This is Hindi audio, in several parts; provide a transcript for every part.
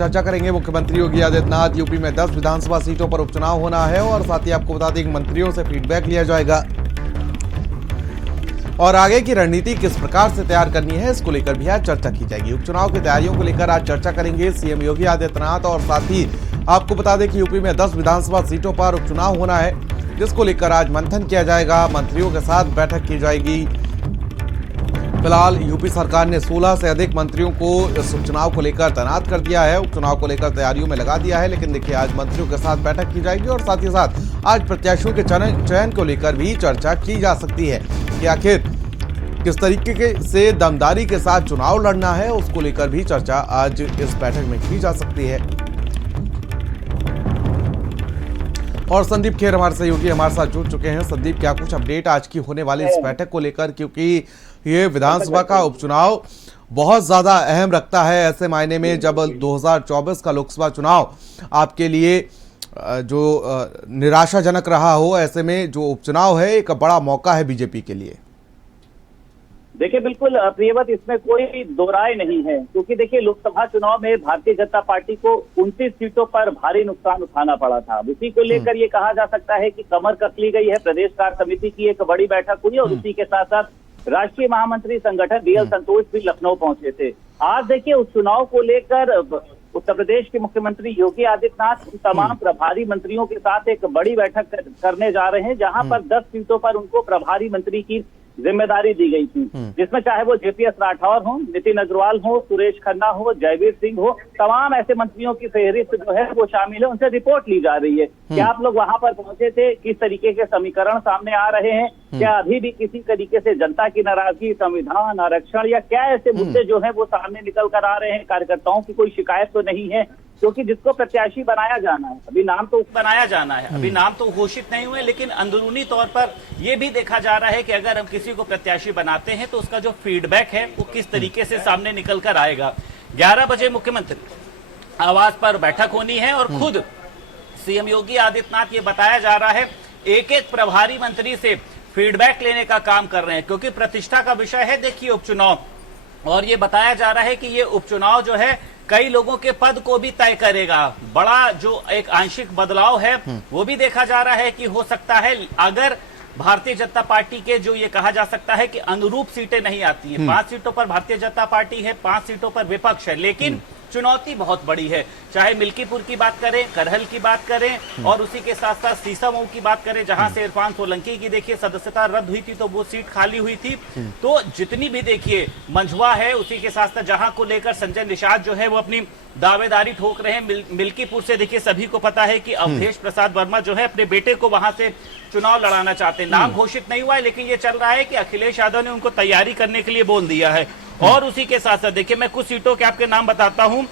चर्चा करेंगे। मुख्यमंत्री योगी आदित्यनाथ यूपी में 10 विधानसभा सीटों पर उपचुनाव होना है और साथ ही आपको बता दें कि मंत्रियों से फीडबैक लिया जाएगा और आगे की रणनीति किस प्रकार से तैयार करनी है इसको लेकर भी आज चर्चा की जाएगी। उपचुनाव की तैयारियों को लेकर आज चर्चा करेंगे सीएम योगी आदित्यनाथ और साथ ही आपको बता दें कि यूपी में 10 विधानसभा सीटों पर उपचुनाव होना है, जिसको लेकर आज मंथन किया जाएगा, मंत्रियों के साथ बैठक की जाएगी। फिलहाल यूपी सरकार ने 16 से अधिक मंत्रियों को इस उपचुनाव को लेकर तैनात कर दिया है, उपचुनाव को लेकर तैयारियों में लगा दिया है। लेकिन देखिए आज मंत्रियों के साथ बैठक की जाएगी और साथ ही साथ आज प्रत्याशियों के चयन को लेकर भी चर्चा की जा सकती है कि आखिर किस तरीके से दमदारी के साथ चुनाव लड़ना है, उसको लेकर भी चर्चा आज इस बैठक में की जा सकती है। और संदीप खेर हमारे सहयोगी हमारे साथ जुड़ चुके हैं। संदीप, क्या कुछ अपडेट आज की होने वाली इस बैठक को लेकर, क्योंकि ये विधानसभा का उपचुनाव बहुत ज्यादा अहम रखता है ऐसे मायने में जब 2024 का लोकसभा चुनाव आपके लिए जो निराशाजनक रहा हो, ऐसे में जो उपचुनाव है एक बड़ा मौका है बीजेपी के लिए। देखिए बिल्कुल प्रियवत, इसमें कोई दो राय नहीं है, क्योंकि देखिए लोकसभा चुनाव में भारतीय जनता पार्टी को 29 सीटों पर भारी नुकसान उठाना पड़ा था। उसी को लेकर ये कहा जा सकता है कि कमर कस ली गई है। प्रदेश कार्य समिति की एक बड़ी बैठक हुई और उसी के साथ साथ राष्ट्रीय महामंत्री संगठन बीएल संतोष भी लखनऊ पहुंचे थे। आज देखिए उस चुनाव को लेकर उत्तर प्रदेश के मुख्यमंत्री योगी आदित्यनाथ तमाम प्रभारी मंत्रियों के साथ एक बड़ी बैठक करने जा रहे हैं, जहां पर 10 सीटों पर उनको प्रभारी मंत्री की जिम्मेदारी दी गई थी, जिसमें चाहे वो जेपीएस राठौर हो, नितिन अग्रवाल हो, सुरेश खन्ना हो, जयवीर सिंह हो, तमाम ऐसे मंत्रियों की फहरिस्त जो है वो शामिल है। उनसे रिपोर्ट ली जा रही है कि आप लोग वहां पर पहुंचे थे, किस तरीके के समीकरण सामने आ रहे हैं, क्या अभी भी किसी तरीके से जनता की नाराजगी, संविधान, आरक्षण या क्या ऐसे मुद्दे जो है वो सामने निकल कर आ रहे हैं। कार्यकर्ताओं की कोई शिकायत तो नहीं है, क्योंकि जिसको प्रत्याशी बनाया जाना है, अभी नाम तो बनाया जाना है, अभी नाम तो घोषित नहीं हुए, लेकिन अंदरूनी तौर पर यह भी देखा जा रहा है कि अगर हम किसी को प्रत्याशी बनाते हैं तो उसका जो फीडबैक है वो किस तरीके से सामने निकल कर आएगा। 11 बजे मुख्यमंत्री आवास पर बैठक होनी है और खुद सीएम योगी आदित्यनाथ ये बताया जा रहा है एक एक प्रभारी मंत्री से फीडबैक लेने का काम कर रहे हैं, क्योंकि प्रतिष्ठा का विषय है देखिए उपचुनाव। और ये बताया जा रहा है कि ये उपचुनाव जो है कई लोगों के पद को भी तय करेगा। बड़ा जो एक आंशिक बदलाव है वो भी देखा जा रहा है कि हो सकता है अगर भारतीय जनता पार्टी के जो ये कहा जा सकता है कि अनुरूप सीटें नहीं आती हैं। 5 सीटों पर भारतीय जनता पार्टी है, 5 सीटों पर विपक्ष है, लेकिन चुनौती बहुत बड़ी है। चाहे मिल्कीपुर की बात करें, करहल की बात करें और उसी के साथ साथ सीसामऊ की बात करें, जहां से इरफान सोलंकी की देखिए सदस्यता रद्द हुई थी तो वो सीट खाली हुई थी। तो जितनी भी देखिए मंझवा है, उसी के साथ साथ जहां को लेकर संजय निषाद जो है वो अपनी दावेदारी ठोक रहे हैं। मिल्कीपुर से देखिए सभी को पता है कि अवधेश प्रसाद वर्मा जो है अपने बेटे को वहां से चुनाव लड़ाना चाहते हैं। नाम घोषित नहीं हुआ है, लेकिन ये चल रहा है कि अखिलेश यादव ने उनको तैयारी करने के लिए बोल दिया है। और उसी के साथ साथ देखिए मैं कुछ सीटों के आपके नाम बताता हूं।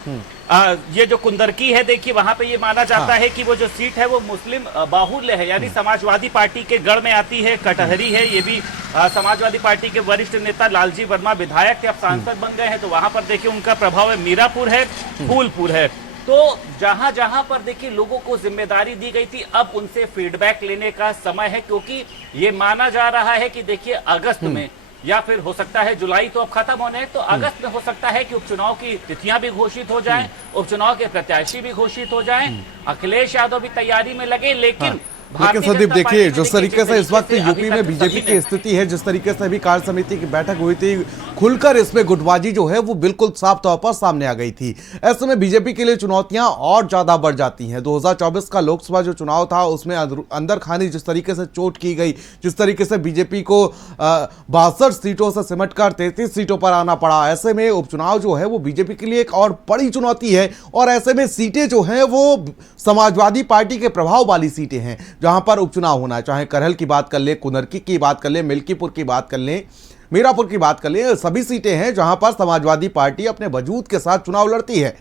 ये जो कुंदरकी है देखिए वहां पे ये माना जाता है कि वो जो सीट है वो मुस्लिम बाहुल्य है, यानी समाजवादी पार्टी के गढ़ में आती है। कटहरी है, ये भी समाजवादी पार्टी के वरिष्ठ नेता लालजी वर्मा विधायक थे, अब सांसद बन गए हैं, तो वहां पर देखिए उनका प्रभाव है। मीरापुर है, फूलपुर है। तो जहां जहां पर देखिए लोगों को जिम्मेदारी दी गई थी, अब उनसे फीडबैक लेने का समय है, क्योंकि ये माना जा रहा है कि देखिए अगस्त में या फिर हो सकता है जुलाई तो अब खत्म होने हैं, तो अगस्त में हो सकता है कि उपचुनाव की तिथियां भी घोषित हो जाएं, उपचुनाव के प्रत्याशी भी घोषित हो जाएं, अखिलेश यादव भी तैयारी में लगे। लेकिन संदीप देखिए जिस तरीके से इस वक्त यूपी में बीजेपी की स्थिति है, जिस तरीके से अभी कार्य समिति की बैठक हुई थी, खुलकर इसमें गुटबाजी जो है वो बिल्कुल साफ तौर पर सामने आ गई थी। ऐसे में बीजेपी के लिए चुनौतियां और ज्यादा बढ़ जाती हैं। 2024 का लोकसभा जो चुनाव था उसमें अंदर खानी जिस तरीके से चोट की गई, जिस तरीके से बीजेपी को 62 सीटों से सिमटकर 33 सीटों पर आना पड़ा, ऐसे में उपचुनाव जो है वो बीजेपी के लिए एक और बड़ी चुनौती है। और ऐसे में सीटें जो हैं वो समाजवादी पार्टी के प्रभाव वाली सीटें हैं जहां पर उपचुनाव होना है। चाहे करहल की बात कर ले, कुंदरकी की बात कर ले, मिल्कीपुर की बात कर ले, मीरापुर की बात कर ले, सभी सीटें हैं जहां पर समाजवादी पार्टी अपने वजूद के साथ चुनाव लड़ती है।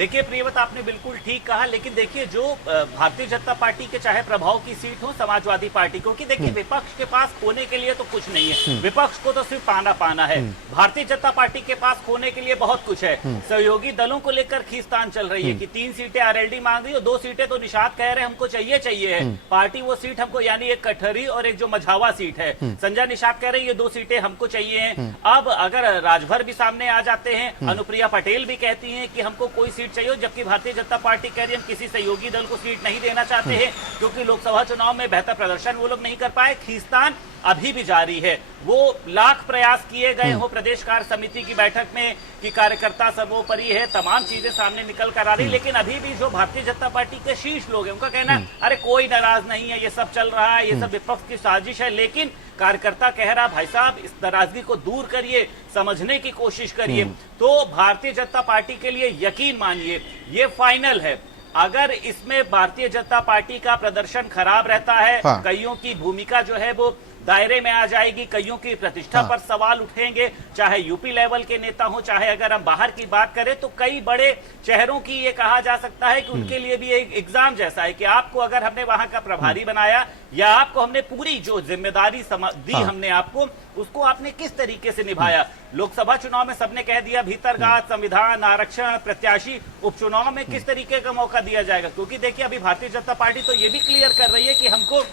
देखिए प्रियवत, आपने बिल्कुल ठीक कहा, लेकिन देखिए जो भारतीय जनता पार्टी के चाहे प्रभाव की सीट हो समाजवादी पार्टी को, कि देखिए विपक्ष के पास खोने के लिए तो कुछ नहीं है, विपक्ष को तो सिर्फ पाना पाना है। भारतीय जनता पार्टी के पास खोने के लिए बहुत कुछ है। सहयोगी दलों को लेकर खींचतान चल रही है कि 3 सीटें आरएलडी मांग रही है, 2 सीटें तो निषाद कह रहे हैं हमको चाहिए है। पार्टी वो सीट हमको, यानी एक कटहरी और एक जो मझावा सीट है, संजय निषाद कह रहे हैं ये 2 सीटें हमको चाहिए हैं। अब अगर राजभर भी सामने आ जाते हैं, अनुप्रिया पटेल भी कहती हैं कि हमको कोई सीट चाहिए, जबकि भारतीय जनता पार्टी कह रही है हम किसी सहयोगी दल को सीट नहीं देना चाहते हैं, क्योंकि लोकसभा चुनाव में बेहतर प्रदर्शन वो लोग नहीं कर पाए। खींचतान अभी भी जारी है। वो लाख प्रयास किए गए हो प्रदेश कार्य समिति की बैठक में कि कार्यकर्ता सर्वोपरि है, तमाम चीजें सामने निकल कर आ रही, लेकिन अभी भी जो भारतीय जनता पार्टी के शीर्ष लोग हैं उनका कहना है अरे कोई नाराज नहीं है, ये सब चल रहा है, ये सब विपक्ष की साजिश है। लेकिन कार्यकर्ता कह रहा भाई साहब इस नाराजगी को दूर करिए, समझने की कोशिश करिए। तो भारतीय जनता पार्टी के लिए यकीन मानिए ये फाइनल है। अगर इसमें भारतीय जनता पार्टी का प्रदर्शन खराब रहता है, हाँ। कईयों की भूमिका जो है वो दायरे में आ जाएगी, कईयों की प्रतिष्ठा पर सवाल उठेंगे, चाहे यूपी लेवल के नेता हो, चाहे अगर हम बाहर की बात करें तो कई बड़े शहरों की ये कहा जा सकता है कि उनके लिए भी एक एग्जाम जैसा है कि आपको अगर हमने वहां का प्रभारी बनाया या आपको हमने पूरी जो जिम्मेदारी दी हमने आपको, उसको आपने किस तरीके से निभाया। लोकसभा चुनाव में सबने कह दिया भीतरघात, संविधान, आरक्षण, प्रत्याशी, उपचुनाव में किस तरीके का मौका दिया जाएगा, क्योंकि देखिए अभी भारतीय जनता पार्टी तो ये भी क्लियर कर रही है कि हमको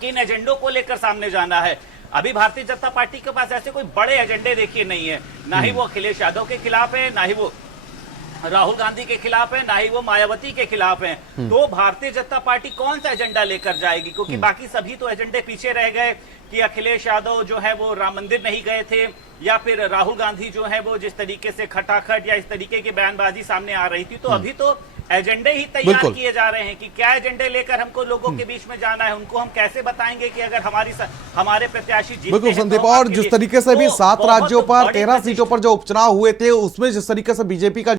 किन एजेंडों को लेकर सामने जाना है। अभी भारतीय जनता पार्टी के पास ऐसे कोई बड़े एजेंडे देखिए नहीं है, ना ही वो अखिलेश यादव के खिलाफ है, ना ही वो राहुल गांधी के खिलाफ है, ना ही वो मायावती के खिलाफ है। तो भारतीय जनता पार्टी कौन सा एजेंडा लेकर जाएगी, क्योंकि बाकी सभी तो एजेंडे पीछे रह गए कि अखिलेश यादव जो है वो राम मंदिर नहीं गए थे, या फिर राहुल गांधी जो है वो जिस तरीके से खटाखट या इस तरीके की बयानबाजी सामने आ रही थी। तो अभी तो एजेंडे ही तैयार किए जा रहे हैं कि क्या एजेंडे लेकर हमको लोगों के बीच में जाना है, उनको हम कैसे बताएंगे कि अगर हमारे प्रत्याशी जीतते बिल्कुल हैं संदीप, तो और आपके जिस लिए तरीके से भी तो 7 बहुत राज्यों पर बड़ी 13 सीटों पर जो उपचुनाव हुए थे उसमें जिस तरीके से बीजेपी का